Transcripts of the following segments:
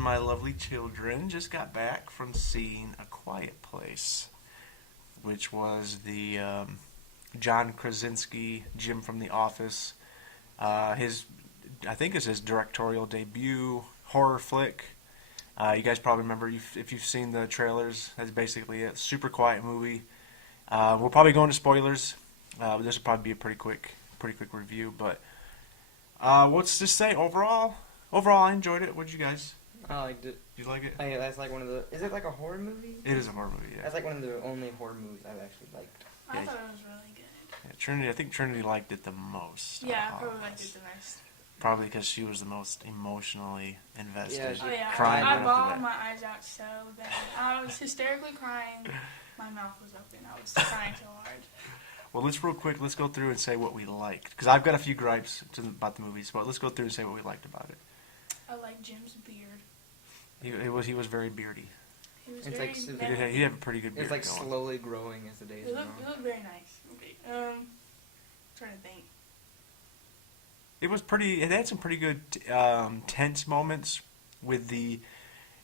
and my lovely children just got back from seeing A Quiet Place, which was the John Krasinski, Jim from The Office. I think it's his directorial debut horror flick. You guys probably remember if you've seen the trailers. That's basically it. Super quiet movie. We'll probably go into spoilers. This will probably be a pretty quick review. But what's to say overall? Overall, I enjoyed it. What did you guys? I liked it. Did you like it? Oh, yeah, that's like one of the. Is it like a horror movie? It is a horror movie. Yeah. That's like one of the only horror movies I've actually liked. I thought it was really good. Yeah, Trinity, I think Trinity liked it the most. Yeah, I probably liked it the most. Probably because she was the most emotionally invested. Oh yeah, crying I right bawled after my eyes out so bad. I was hysterically crying. My mouth was open. I was crying so hard. Well, let's go through and say what we liked. Because I've got a few gripes about the movies, but let's go through and say what we liked about it. I like Jim's beard. He was very beardy. He was It's very like He had a pretty good beard. It's like going. slowly growing as the days It go on. looked very nice. Okay. Trying to think. It had some pretty good tense moments with the.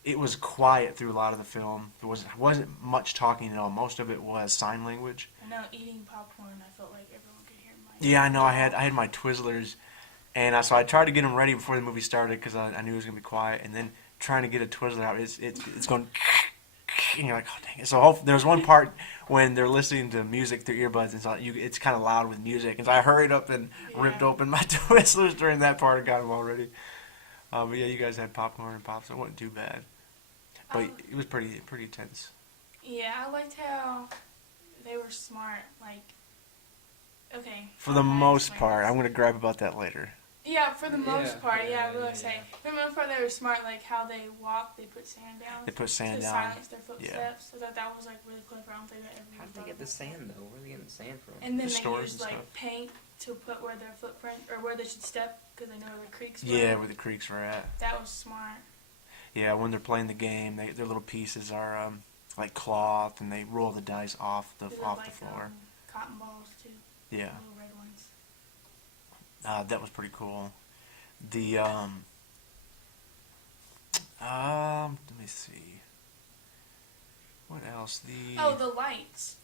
It was quiet through a lot of the film. There wasn't much talking at all. Most of it was sign language. I know eating popcorn. I felt like everyone could hear my. Yeah, I know. I had my Twizzlers, and so I tried to get them ready before the movie started because I knew it was gonna be quiet. And then trying to get a Twizzler out, it's going. And you're like, oh dang it! So there's one part when they're listening to music through earbuds, and so it's kind of loud with music. And so I hurried up and ripped open my Twizzlers during that part and got them all ready. But yeah, you guys had popcorn and pops, so it wasn't too bad. But it was pretty tense. Yeah, I liked how they were smart. Like, okay. For the most part, I'm gonna grab about that later. Yeah, for the most part, I will say. For the most part, they were smart, like how they walk, they put sand down. They put sand to down. silence their footsteps. So that was like really clever. I don't think that everyone. How did they get the sand though? Where are they getting the sand from? And then The they stores used and like stuff. paint to put where their footprint or where they should step because they know where the creeks were. Yeah, where the creeks were at. That was smart. Yeah, when they're playing the game, their little pieces are like cloth, and they roll the dice off the They off look the like, floor. Cotton balls too. Yeah, Little red ones. that was pretty cool. The let me see. What else? The lights.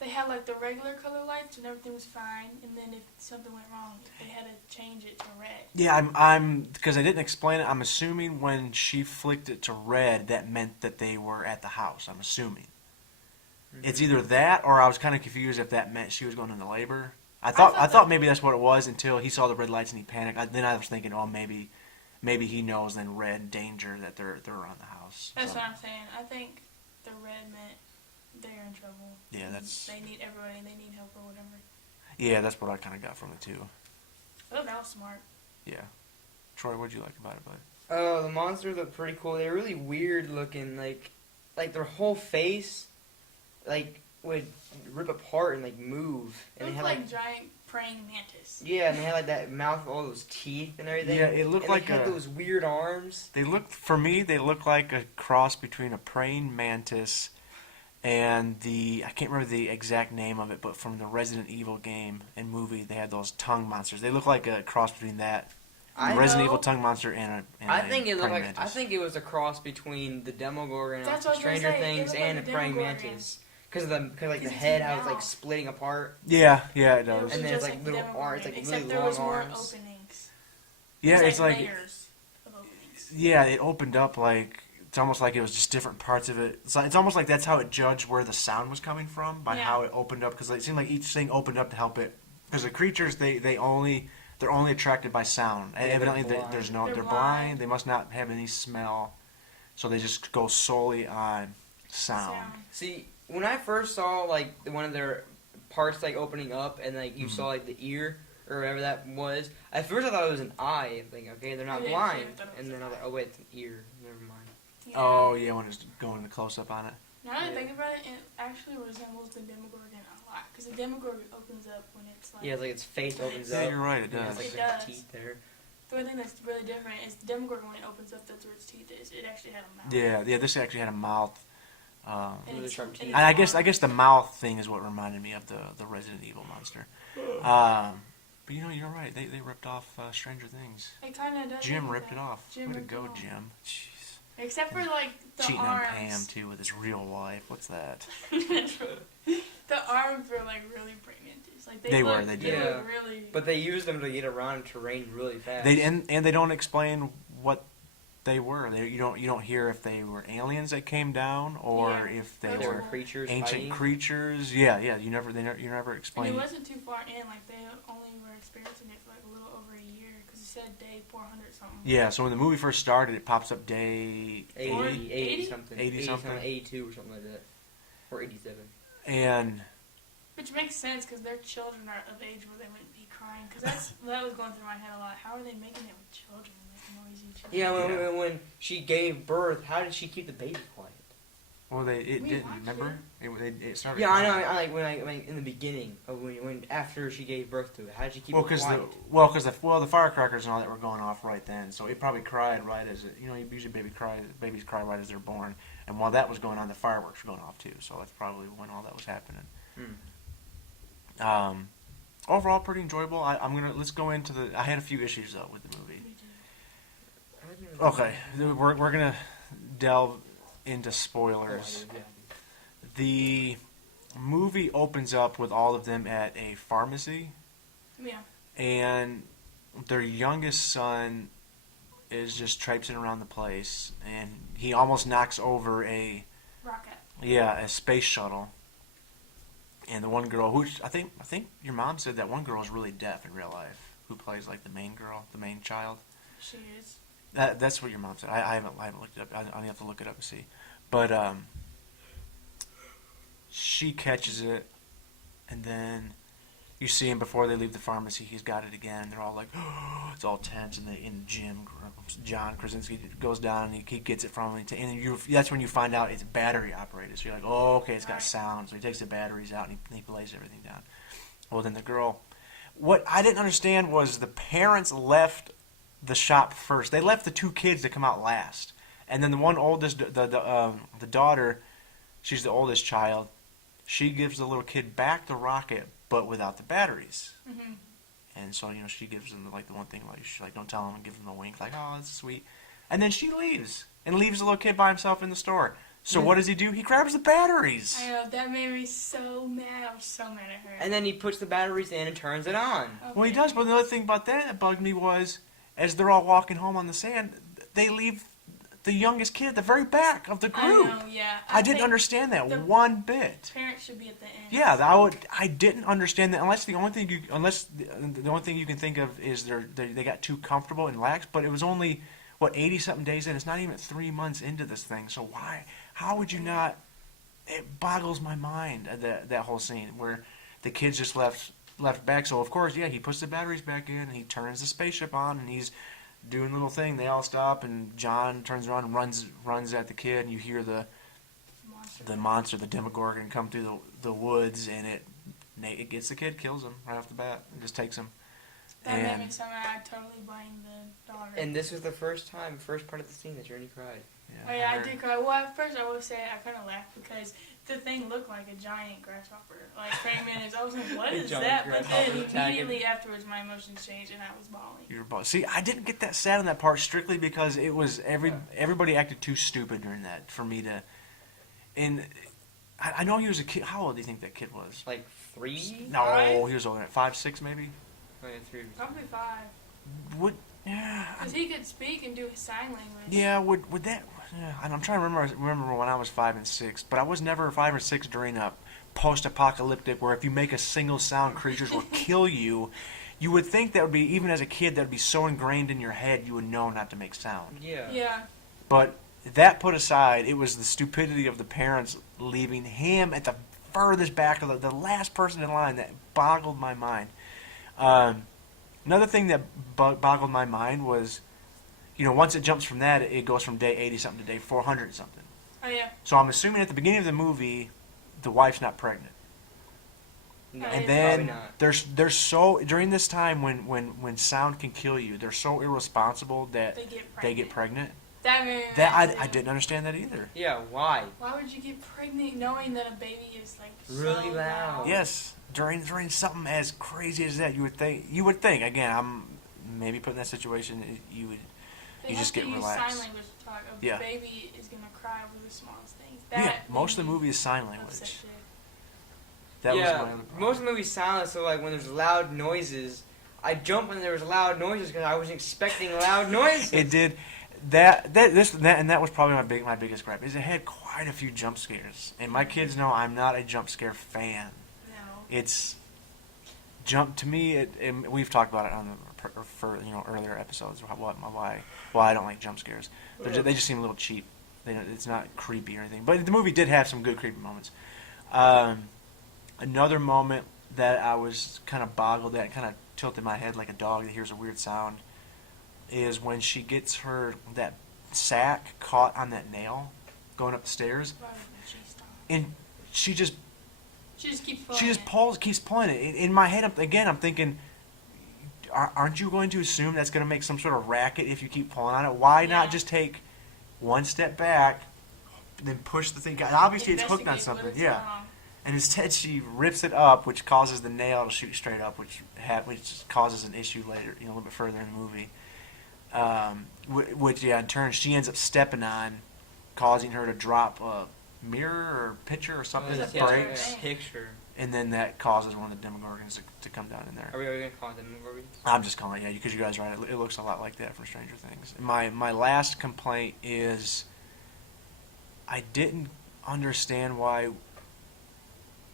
They had like the regular color lights and everything was fine, and then if something went wrong, they had to change it to red. Yeah, I'm because I didn't explain it. I'm assuming when she flicked it to red, that meant that they were at the house. I'm assuming. Mm-hmm. It's either that, or I was kind of confused if that meant she was going into labor. I thought maybe that's what it was until he saw the red lights and he panicked. Then I was thinking, oh, maybe he knows then red danger that they're around the house. That's So, what I'm saying. I think the red meant they're in trouble. yeah, that's They need everybody. They need help or whatever. yeah, that's what I kind of got from it too. Oh, that was smart. Yeah, Troy, what'd you like about it, bud? Oh, the monsters look pretty cool. They're really weird looking. Like their whole face, like would rip apart and like move. It And they looked had like giant praying mantis. yeah, and they had like that mouth with all those teeth and everything. Yeah, it looked and like they had those weird arms. They look like a cross between a praying mantis and I can't remember the exact name of it, but from the Resident Evil game and movie, they had those tongue monsters. They look like a cross between that Resident Evil tongue monster and I think it looked praying like mantis. I think it was a cross between the Demogorgon That's on what I was gonna Stranger say. It Things looked like and the a praying Demogorgon. mantis. Because the it's head, his how it's like mouth. splitting apart. Yeah, it It does. was And then just it's like the little Demogorgon, arms, like except really there was long more arms. openings. Yeah, It was it's like layers of openings. yeah, it opened up like it's almost like it was just different parts of it. It's almost like that's how it judged where the sound was coming from by how it opened up because it seemed like each thing opened up to help it. Because the creatures they're only attracted by sound. Yeah, Evidently, they're they're blind. blind. They must not have any smell, so they just go solely on sound. See, when I first saw like one of their parts like opening up and like you saw like the ear or whatever that was, at first I thought it was an eye. I'm thinking, okay, they're not Yeah, blind. yeah, I thought it was And then I was an like, oh wait, it's an ear. Never mind. Yeah. Oh yeah, when it's going the close up on it. Now that I Yeah. think about it, it actually resembles the Demogorgon a lot. Because the Demogorgon opens up when it's like... Yeah, it's like its face opens Yeah, up. you're right, it and does. It has It like does. teeth there. The only thing that's really different is the Demogorgon, when it opens up, that's where its teeth is. It actually had a mouth. Yeah. This actually had a mouth. And Really it's, sharp and teeth. it's And I guess the long. mouth thing is what reminded me of the Resident Evil monster. But you're right. They ripped off Stranger Things. It kind of does. Jim look ripped like it that. off. Jim Way to ripped go, it off. Jim. Jeez. Except for like the Cheating arms. on Pam too with his real wife. What's that? The arms were like really pregnant. Like They were, looked, they They did. looked really. But they used them to get around terrain really fast. And they don't explain what they were. You don't hear if they were aliens that came down or Yeah. if they They were were creatures ancient fighting. creatures. Yeah. You never And explain. it wasn't too far in. Like they only were experiencing it for like a little over a year because it said day 400 something. Yeah. So when the movie first started, it pops up day 80 80? something. 80 something. 82 or something like that. Or 87. and Which makes sense because their children are of age where they wouldn't be crying. Because that was going through my head a lot. How are they making it with children, like noisy children? Yeah, when she gave birth, how did she keep the baby quiet? well, it We didn't. watched Remember, it started. Yeah, I know. crying. I like when I in the beginning of when after she gave birth to it. How did she keep Well, it because quiet? the firecrackers and all that were going off right then, so it probably cried right as it. Usually babies cry right as they're born, and while that was going on, the fireworks were going off too. So that's probably when all that was happening. Overall, pretty enjoyable. Let's go into the. I had a few issues though with the movie. Me too. Okay, we're gonna delve into spoilers. Yeah. The movie opens up with all of them at a pharmacy, Yeah. and their youngest son is just traipsing around the place, and he almost knocks over a space shuttle. And the one girl, who I think your mom said that one girl is really deaf in real life, who plays like the main girl, the main child. She is. That's what your mom said. I haven't looked it up. I have to look it up and see. But she catches it, and then you see him before they leave the pharmacy. He's got it again. They're all like, oh, it's all tense. And in the gym, John Krasinski goes down and he gets it from him. And that's when you find out it's battery operated. So you're like, oh, okay, it's got sound. So he takes the batteries out and he lays everything down. Well, then the girl. What I didn't understand was the parents left the shop first. They left the two kids to come out last. And then the one oldest, the daughter, she's the oldest child. She gives the little kid back the rocket, but without the batteries. Mm-hmm. And so she gives him like the one thing like she's like, don't tell him, and gives him a wink like, oh, that's sweet. And then she leaves and leaves the little kid by himself in the store. So what does he do? He grabs the batteries. I know, that made me so mad. I was so mad at her. And then he puts the batteries in and turns it on. Okay. Well, he does. But the other thing about that bugged me was, as they're all walking home on the sand, they leave the youngest kid at the very back of the group. I know, yeah. I didn't think understand that the one bit. Parents should be at the end. Yeah, I didn't understand that unless the only thing you can think of is they got too comfortable and lax. But it was only 80 something days in. It's not even 3 months into this thing. So why? How would you not? It boggles my mind that whole scene where the kids just left back. So of course, yeah, he puts the batteries back in and he turns the spaceship on and he's doing a little thing. They all stop and John turns around and runs at the kid and you hear the monster, the Demogorgon, come through the woods and it gets the kid, kills him right off the bat, and just takes him. That And- made me so mad. I totally blame the daughter. And this was the first part of the scene that Journey cried. Oh yeah, I did cry. Well, at first I will say I kind of laughed because the thing looked like a giant grasshopper. Like came in, I was like, "What A is giant that?" But then grasshopper attacking. immediately afterwards, my emotions changed and I was bawling. See, I didn't get that sad in that part strictly because it was everybody acted too stupid during that for me to. And I know he was a kid. How old do you think that kid was? Like 3? No, Five? he was older. 5, 6 maybe. Oh, yeah, 3. Probably 5. Would yeah. Because he could speak and do his sign language. Yeah, would that? Yeah, and I'm trying to remember when I was 5 and 6, but I was never 5 or 6 during a post-apocalyptic where if you make a single sound, creatures will kill you. You would think that would be, even as a kid, that would be so ingrained in your head you would know not to make sound. Yeah. Yeah. But that put aside, it was the stupidity of the parents leaving him at the furthest back of the last person in line that boggled my mind. Another thing that boggled my mind was, once it jumps from that, it goes from day 80-something to day 400-something. Oh yeah. So I'm assuming at the beginning of the movie, the wife's not pregnant. No, And It's then probably not. they're so, during this time when sound can kill you, they're so irresponsible that They get pregnant. they get pregnant. That made me That mad, I too. didn't understand that either. Yeah, why? Why would you get pregnant knowing that a baby is like Really so loud? Yes, during something as crazy as that, you would think again. I'm maybe put in that situation. They You have just to get use relaxed. sign language to talk. A Yeah. baby is gonna cry over the smallest things. Yeah, That most of made the me movie is sign upset, language. Jay. That yeah, was my other problem. most of the movie's silent, so like when there's loud noises, I jump when there was loud noises because I wasn't expecting loud noises. It did. That was probably my biggest gripe is it had quite a few jump scares, and my kids know I'm not a jump scare fan. No. It's jump to me. And we've talked about it on the earlier episodes. Why I don't like jump scares. They just seem a little cheap. It's not creepy or anything. But the movie did have some good creepy moments. Another moment that I was kind of boggled at, kind of tilted my head like a dog that hears a weird sound, is when she gets that sack caught on that nail going up the stairs, Rather than she stopped. and she just keeps pulling. She just it. keeps pulling it. In my head, I'm thinking, aren't you going to assume that's going to make some sort of racket if you keep pulling on it? Why not Yeah. just take one step back, then push the thing? Obviously, it's hooked on Investigate something. what's Yeah. wrong. And instead, she rips it up, which causes the nail to shoot straight up, which causes an issue later, a little bit further in the movie. Which, in turn, she ends up stepping on, causing her to drop a mirror or pitcher or something that Yeah, breaks. Picture. And then that causes one of the Demogorgons to come down in there. Are we going to call it Demogorgons? I'm just calling it, because you guys are right. It looks a lot like that from Stranger Things. My last complaint is I didn't understand why,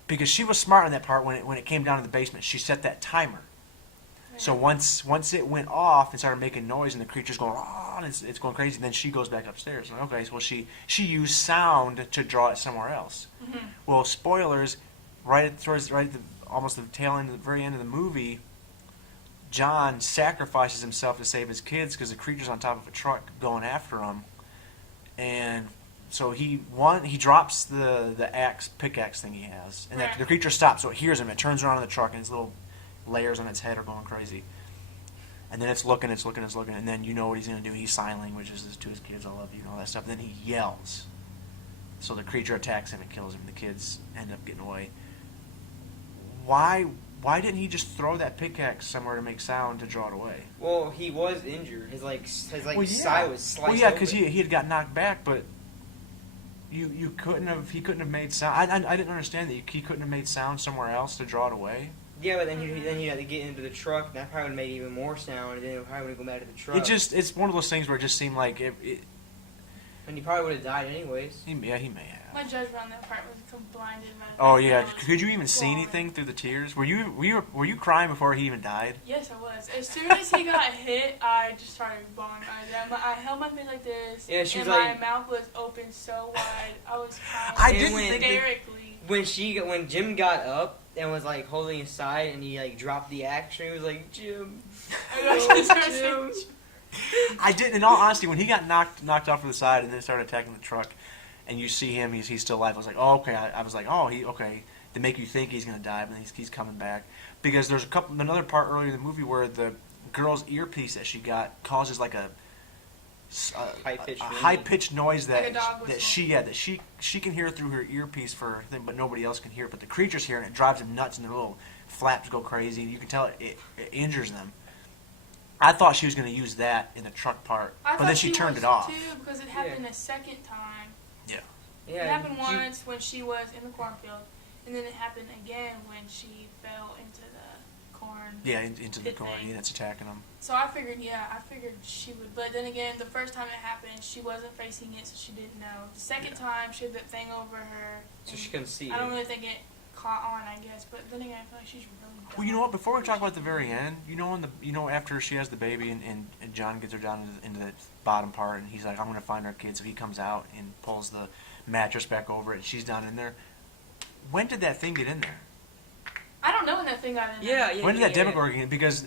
because she was smart on that part when it came down to the basement. She set that timer. So once it went off and started making noise and the creature's going, oh, and it's going crazy, then she goes back upstairs. Like, okay, so she used sound to draw it somewhere else. Mm-hmm. Well, spoilers, almost the tail end, the very end of the movie, John sacrifices himself to save his kids because the creature's on top of a truck going after him, and so he drops the pickaxe thing he has, and Right. the creature stops, so it hears him. It turns around in the truck, and its little layers on its head are going crazy. And then it's looking, and then you know what he's going to do. He sign languages to his kids, I love you, and all that stuff. And then he yells. So the creature attacks him and kills him. The kids end up getting away. Why didn't he just throw that pickaxe somewhere to make sound to draw it away? Well, he was injured. His side was sliced Well, yeah, because open. he had got knocked back, but he couldn't have made sound. I didn't understand that he couldn't have made sound somewhere else to draw it away. Yeah, but then he had to get into the truck. And that probably would make even more sound, and then it probably would go back to the truck. It's one of those things where it just seemed like it and he probably would have died anyways. he may have. My judgment on that part was blinded by the Oh fact yeah, that I was could you even see falling. anything through the tears? Were you crying before he even died? Yes, I was. As soon as he got hit, I just started bawling. I held my face like this, Yeah, she and was my like- mouth was open so wide. I was I crying didn't think that- hysterically. When Jim got up and was like holding his side, and he like dropped the action, he was like, Jim. I just started saying, I didn't. In all honesty, when he got knocked off to the side and then started attacking the truck, and you see him, he's still alive. I was like, oh okay. I was like, oh okay. To make you think he's gonna die, but he's coming back, because there's another part earlier in the movie where the girl's earpiece that she got causes like a high-pitched noise Like a that dog whistle. she can hear through her earpiece for her thing, but nobody else can hear it. But the creature's hearing it. It drives them nuts, and their little flaps go crazy. You can tell it injures them. I thought she was going to use that in the truck part, I but thought then she turned was it off. too, because it happened a second time. Yeah, It happened she- once when she was in the cornfield, and then it happened again when she fell into the corn. Yeah, into the Pit corn, thing. and it's attacking them. So I figured she would. But then again, the first time it happened, she wasn't facing it, so she didn't know. The second time, she had that thing over her. So and she couldn't see I don't it. really think it caught on, I guess. But then again, I feel like she's really dumb. Well, you know what? Before we talk about the very end, after she has the baby and John gets her down into the bottom part, and he's like, I'm going to find our kid. So he comes out and pulls the mattress back over it, and she's down in there. When did that thing get in there? I don't know when that thing got in there. Yeah. When did that Demogorgon get in? Because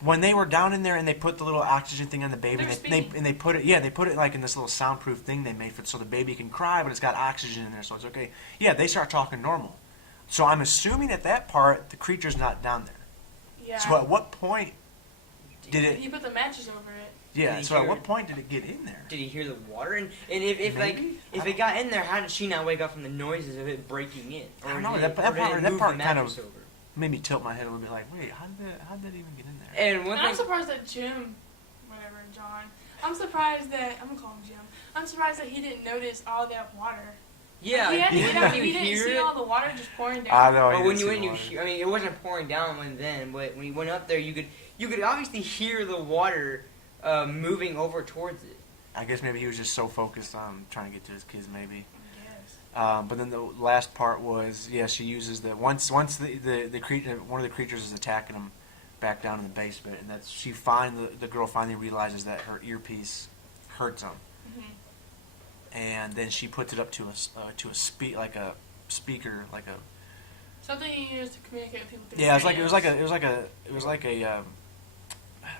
when they were down in there and they put the little oxygen thing on the baby, They were they put it like in this little soundproof thing they made so the baby can cry, but it's got oxygen in there, so it's okay. Yeah, they start talking normal. So I'm assuming at that part the creature's not down there. Yeah. So at what point did it? He put the matches over it. Yeah. Did So he at hear what it? point did it get in there? Did he hear the water? And if Maybe? it got in there, how did she not wake up from the noises of it breaking in? I don't know, did that it- part- or did it that move part the kind of- mattress over? Made me tilt my head a little bit, like, wait, how did that even get in there? And one And I'm thing, surprised that Jim, John, I'm surprised that I'm gonna call him Jim. I'm surprised that he didn't notice all that water. Yeah, He when you didn't hear see it, all the water just pouring down. I know. or when you I mean, it wasn't pouring down then, but when you went up there, you could obviously hear the water moving over towards it. I guess maybe he was just so focused on trying to get to his kids, maybe. Yes. But then the last part was, she uses once the creature, one of the creatures is attacking him back down in the basement, and the girl finally realizes that her earpiece hurts him, and then she puts it up to a speaker, like a something you use to communicate with people. it was like a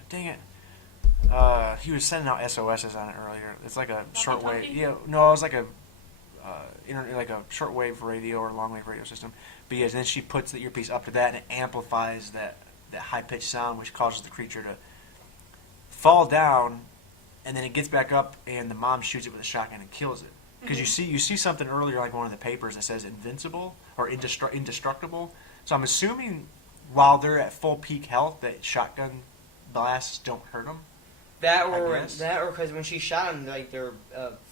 dang it. He was sending out SOSs on it earlier. It's like a shortwave. Yeah, no, it was like a like a shortwave radio or longwave radio system. But yeah, then she puts the earpiece up to that, and it amplifies that high pitched sound, which causes the creature to fall down, and then it gets back up, and the mom shoots it with a shotgun and kills it. Because you see something earlier, like one of the papers that says invincible or indestructible. So I'm assuming while they're at full peak health, that shotgun blasts don't hurt them. That or because when she shot them, like their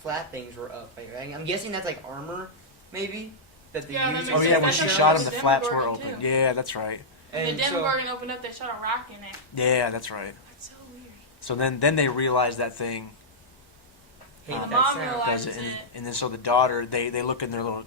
flat things were up. Like, I'm guessing that's like armor, maybe that they use. Oh yeah, when she shot them, the flaps were open. Too. Yeah, that's right. And the Demogorgon opened up, they shot a rock in it. Yeah, that's right. That's so weird. So then they realize that thing. The mom realizes it. And then so the daughter, they look in their little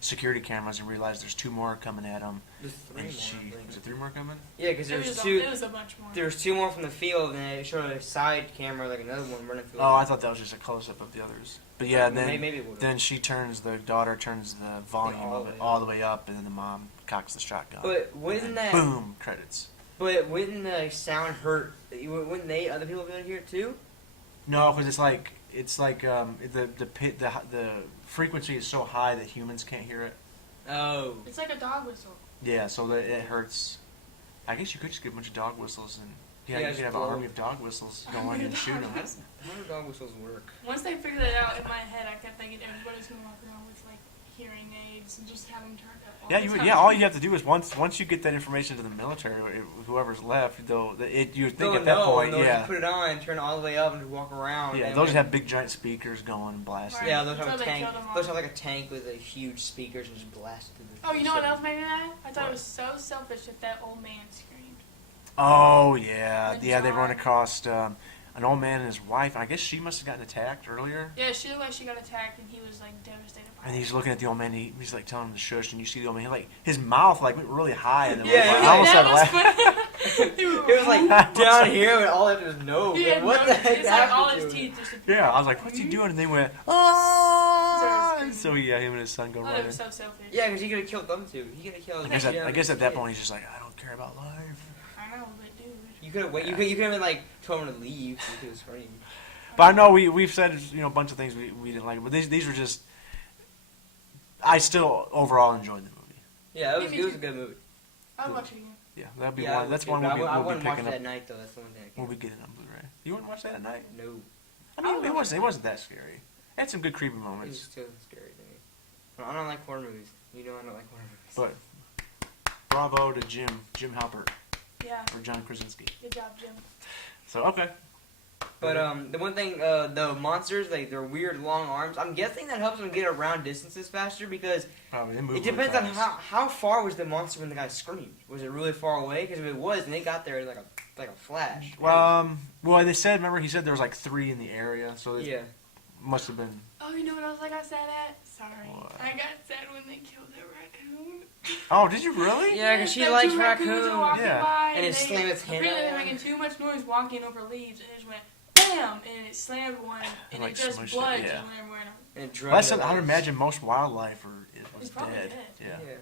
security cameras and realize there's two more coming at them. There's three more. Was it three more coming? Yeah, because there's two. It was a bunch more. There's two more from the field, and it showed a side camera, like another one running through. Oh, I thought that was just a close up of the others. But yeah, maybe then the daughter turns the volume of it all the way up, and then the mom cocks the shotgun. But wouldn't that boom credits? But wouldn't the sound hurt? Wouldn't other people be able to hear it too? No, because it's like the frequency is so high that humans can't hear it. Oh. It's like a dog whistle. Yeah, so that it hurts. I guess you could just get a bunch of dog whistles and you could have an army of dog whistles going and shoot them. How do dog whistles work? Once they figured that out in my head, I kept thinking everybody's gonna walk around with like hearing aids and just have them turned up. All you have to do is once you get that information to the military, whoever's left, you would think at that point, just put it on, turn it all the way up, and just walk around. Yeah, they'll just have big giant speakers going and blasting. Right. Yeah, they'll have a tank. They'll have like a tank with huge speakers and just blast it through the. Oh, you know what else made me mad? I thought it was so selfish that old man screamed. Oh yeah, they run across an old man and his wife. I guess she must have gotten attacked earlier. Yeah, she looked like she got attacked, and he was like devastated. And he's looking at the old man. He's like telling him to shush, and you see the old man. His mouth went really high. And I almost started laughing. It was like down here, and all of his nose. What the heck happened? It's like all his teeth just. Yeah, I was like, "What's he doing?" And they went, "Oh!" So him and his son go running. They were so selfish. Yeah, because he could have killed them too. He could have killed. I guess at that point he's just like, "I don't care about life." I know, but dude. You could have You could have been like told him to leave. So he could have screamed. But I know we've said a bunch of things we didn't like, but these were just. I still overall enjoyed the movie. Yeah, it was a good movie. I would watch it again. Yeah, that'd be one. That's one I we'll be wouldn't watch picking it up. at night though. That's the one thing. We'll be getting on Blu-ray. You wouldn't watch that at night? No. I mean, it wasn't that scary. It had some good creepy It moments. was still scary to me. I don't like horror movies. You know I don't like horror movies. But bravo to Jim Halpert Yeah. or John Krasinski. Good job, Jim. So okay. But the one thing, the monsters, like their weird long arms, I'm guessing that helps them get around distances faster because Probably, they move it depends really on fast. how far was the monster when the guy screamed. Was it really far away? Because if it was, then they got there like a flash. Well, they said. Remember, he said there was like 3 in the area, so it must have been. Oh, you know what else I got sad at? Sorry. What? I got sad when they killed the raccoon. Oh, did you really? Yeah, because she Like, likes 2 raccoons were raccoons. walking Yeah. by, And it slammed its hand apparently on they're one. making too much noise walking over leaves, and it just went BAM! And it slammed one, and Like it just smushed blood it, yeah. just went everywhere. And I would imagine most wildlife was probably dead. dead. Yeah.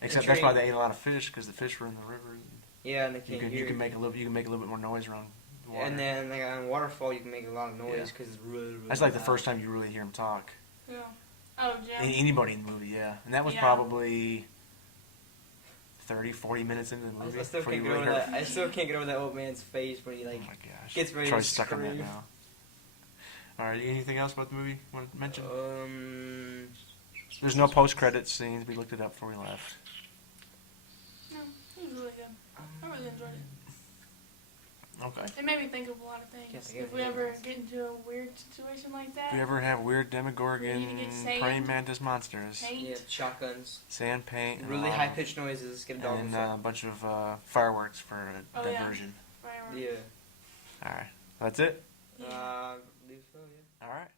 Except that's why they ate a lot of fish because the fish were in the rivers. Yeah, and they can't hear. You can make a little bit more noise around the water. And then like on waterfall, you can make a lot of noise because it's really, really That's like the loud. first time you really hear him talk. Yeah. Oh, Jim. Anybody in the movie, yeah. And that was probably 30, 40 minutes into the movie. I still can't get over that. I still can't get over that old man's face when he Oh my gosh. gets ready Troy's to stuck on that scream. now. Alright, anything else about the movie you want to mention? There's no post-credits scenes. We looked it up before we left. No, it was really good. I really enjoyed it. Okay. It made me think of a lot of Can't things. think of If we anything ever else. get into a weird situation like that, If we ever have weird We need to Demogorgon get sand. praying mantis monsters, paint. Yeah, shotguns, sand paint, and really a lot high of- pitched noises, get a dog. and a bunch of fireworks for a Oh, yeah. diversion. Fireworks. Yeah. All right, that's it. Yeah. I believe so, yeah. All right.